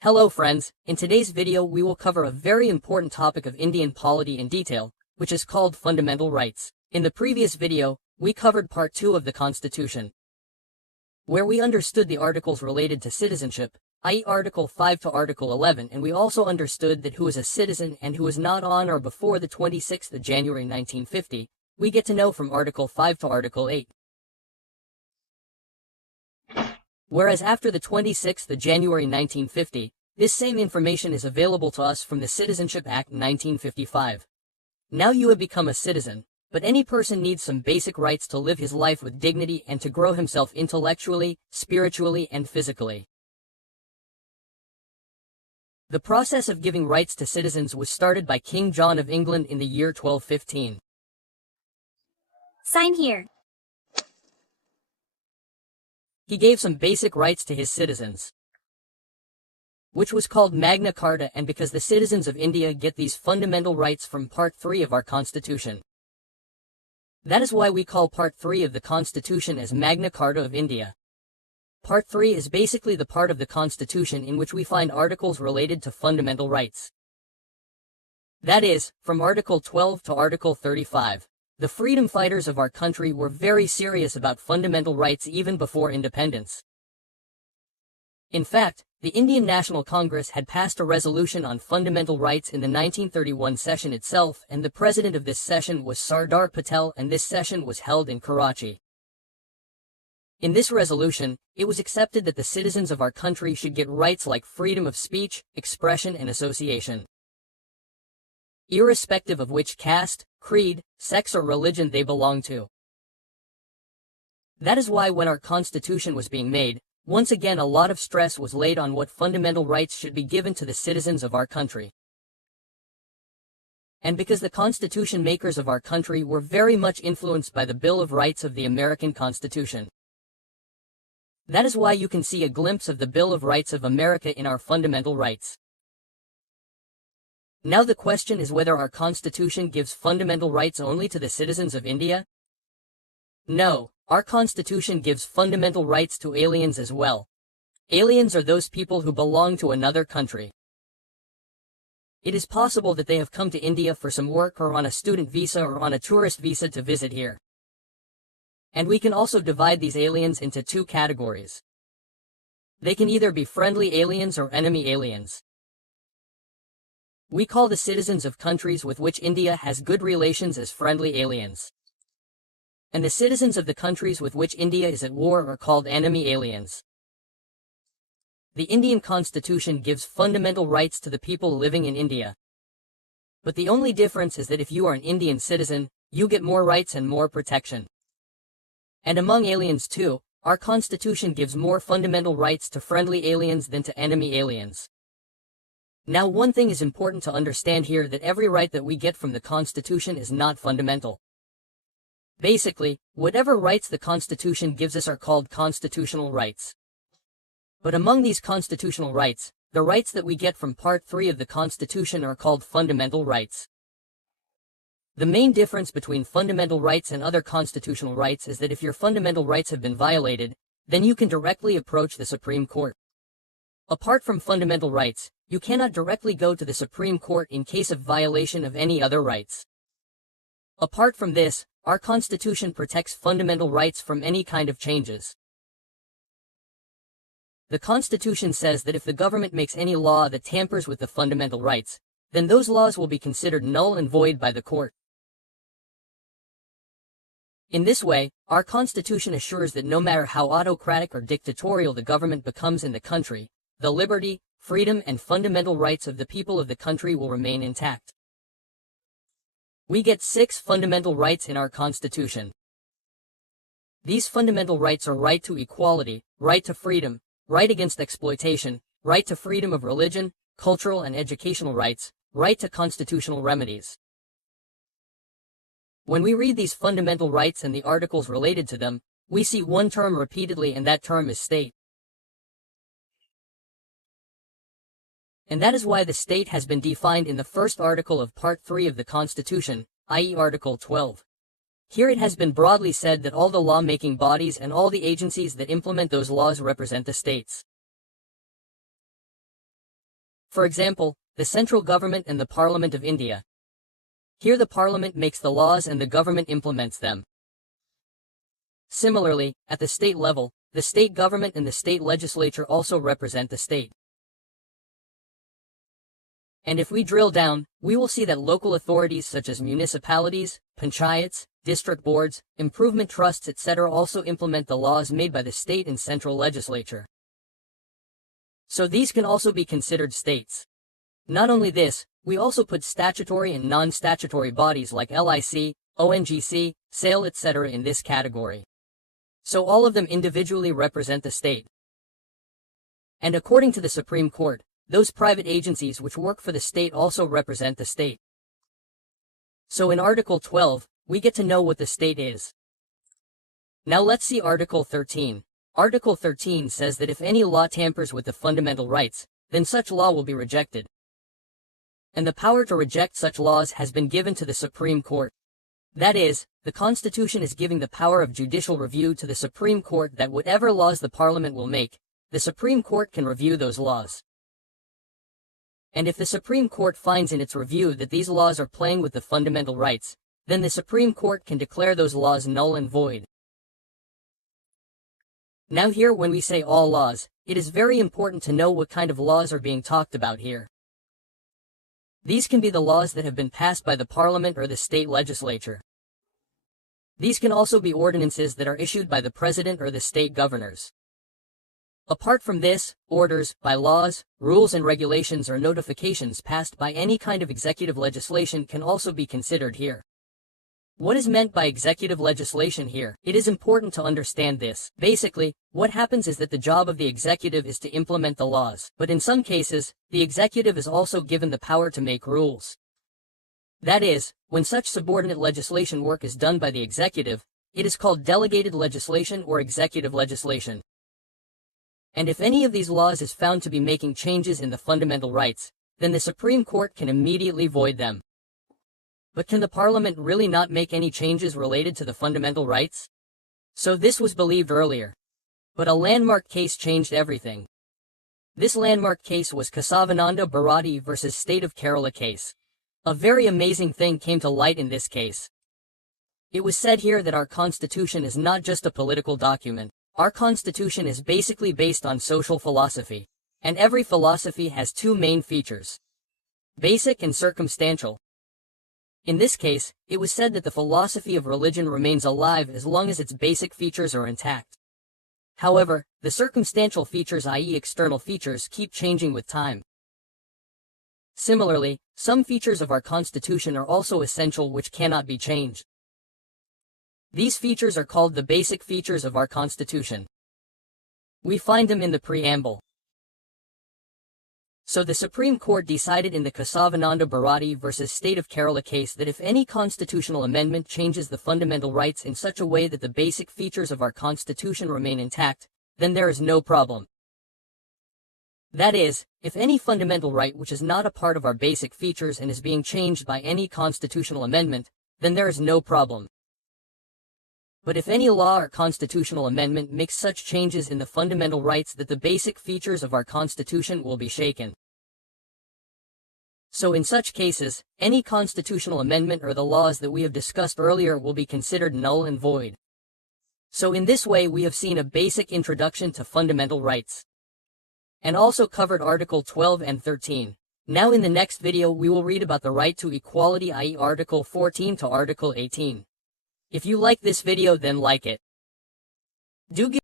Hello friends, in today's video we will cover a very important topic of Indian polity in detail, which is called fundamental rights. In the previous video, we covered part 2 of the Constitution, where we understood the articles related to citizenship, i.e. Article 5 to Article 11, and we also understood that who is a citizen and who is not on or before the 26th of January 1950, we get to know from Article 5 to Article 8. Whereas after the 26th of January 1950, this same information is available to us from the Citizenship Act 1955. Now you have become a citizen, but any person needs some basic rights to live his life with dignity and to grow himself intellectually, spiritually, and physically. The process of giving rights to citizens was started by King John of England in the year 1215. Sign here. He gave some basic rights to his citizens, which was called Magna Carta, and because the citizens of India get these fundamental rights from Part 3 of our Constitution. That is why we call Part 3 of the Constitution as Magna Carta of India. Part 3 is basically the part of the Constitution in which we find articles related to fundamental rights. That is, from Article 12 to Article 35. The freedom fighters of our country were very serious about fundamental rights even before independence. In fact, the Indian National Congress had passed a resolution on fundamental rights in the 1931 session itself, and the president of this session was Sardar Patel, and this session was held in Karachi. In this resolution, it was accepted that the citizens of our country should get rights like freedom of speech, expression, and association, irrespective of which caste, creed, sex, or religion they belong to. That is why when our Constitution was being made, once again a lot of stress was laid on what fundamental rights should be given to the citizens of our country. And because the Constitution makers of our country were very much influenced by the Bill of Rights of the American Constitution. That is why you can see a glimpse of the Bill of Rights of America in our fundamental rights. Now the question is whether our Constitution gives fundamental rights only to the citizens of India? No, our Constitution gives fundamental rights to aliens as well. Aliens are those people who belong to another country. It is possible that they have come to India for some work or on a student visa or on a tourist visa to visit here. And we can also divide these aliens into two categories. They can either be friendly aliens or enemy aliens. We call the citizens of countries with which India has good relations as friendly aliens. And the citizens of the countries with which India is at war are called enemy aliens. The Indian Constitution gives fundamental rights to the people living in India. But the only difference is that if you are an Indian citizen, you get more rights and more protection. And among aliens too, our Constitution gives more fundamental rights to friendly aliens than to enemy aliens. Now one thing is important to understand here, that every right that we get from the Constitution is not fundamental. Basically, whatever rights the Constitution gives us are called constitutional rights. But among these constitutional rights, the rights that we get from Part 3 of the Constitution are called fundamental rights. The main difference between fundamental rights and other constitutional rights is that if your fundamental rights have been violated, then you can directly approach the Supreme Court. Apart from fundamental rights, you cannot directly go to the Supreme Court in case of violation of any other rights. Apart from this, our Constitution protects fundamental rights from any kind of changes. The Constitution says that if the government makes any law that tampers with the fundamental rights, then those laws will be considered null and void by the court. In this way, our Constitution assures that no matter how autocratic or dictatorial the government becomes in the country, the liberty, freedom, and fundamental rights of the people of the country will remain intact. We get 6 fundamental rights in our Constitution. These fundamental rights are right to equality, right to freedom, right against exploitation, right to freedom of religion, cultural and educational rights, right to constitutional remedies. When we read these fundamental rights and the articles related to them, we see one term repeatedly, and that term is state. And that is why the state has been defined in the first article of Part 3 of the Constitution, i.e. Article 12. Here it has been broadly said that all the law-making bodies and all the agencies that implement those laws represent the states. For example, the central government and the Parliament of India. Here the Parliament makes the laws and the government implements them. Similarly, at the state level, the state government and the state legislature also represent the state. And if we drill down, we will see that local authorities such as municipalities, panchayats, district boards, improvement trusts, etc. also implement the laws made by the state and central legislature. So these can also be considered states. Not only this, we also put statutory and non-statutory bodies like LIC, ONGC, SAIL, etc. in this category. So all of them individually represent the state. And according to the Supreme Court, those private agencies which work for the state also represent the state. So in Article 12, we get to know what the state is. Now let's see Article 13. Article 13 says that if any law tampers with the fundamental rights, then such law will be rejected. And the power to reject such laws has been given to the Supreme Court. That is, the Constitution is giving the power of judicial review to the Supreme Court that whatever laws the Parliament will make, the Supreme Court can review those laws. And if the Supreme Court finds in its review that these laws are playing with the fundamental rights, then the Supreme Court can declare those laws null and void. Now here when we say all laws, it is very important to know what kind of laws are being talked about here. These can be the laws that have been passed by the Parliament or the state legislature. These can also be ordinances that are issued by the President or the state governors. Apart from this, orders, bylaws, rules and regulations or notifications passed by any kind of executive legislation can also be considered here. What is meant by executive legislation here? It is important to understand this. Basically, what happens is that the job of the executive is to implement the laws, but in some cases, the executive is also given the power to make rules. That is, when such subordinate legislation work is done by the executive, it is called delegated legislation or executive legislation. And if any of these laws is found to be making changes in the fundamental rights, then the Supreme Court can immediately void them. But can the Parliament really not make any changes related to the fundamental rights? So this was believed earlier. But a landmark case changed everything. This landmark case was Kesavananda Bharati versus State of Kerala case. A very amazing thing came to light in this case. It was said here that our Constitution is not just a political document. Our Constitution is basically based on social philosophy. And every philosophy has two main features: basic and circumstantial. In this case, it was said that the philosophy of religion remains alive as long as its basic features are intact. However, the circumstantial features, i.e. external features, keep changing with time. Similarly, some features of our Constitution are also essential which cannot be changed. These features are called the basic features of our Constitution. We find them in the preamble. So the Supreme Court decided in the Kesavananda Bharati versus State of Kerala case that if any constitutional amendment changes the fundamental rights in such a way that the basic features of our Constitution remain intact, then there is no problem. That is, if any fundamental right which is not a part of our basic features and is being changed by any constitutional amendment, then there is no problem. But if any law or constitutional amendment makes such changes in the fundamental rights that the basic features of our Constitution will be shaken. So in such cases, any constitutional amendment or the laws that we have discussed earlier will be considered null and void. So in this way we have seen a basic introduction to fundamental rights. And also covered Article 12 and 13. Now in the next video we will read about the right to equality, i.e. Article 14 to Article 18. If you like this video then like it. Do give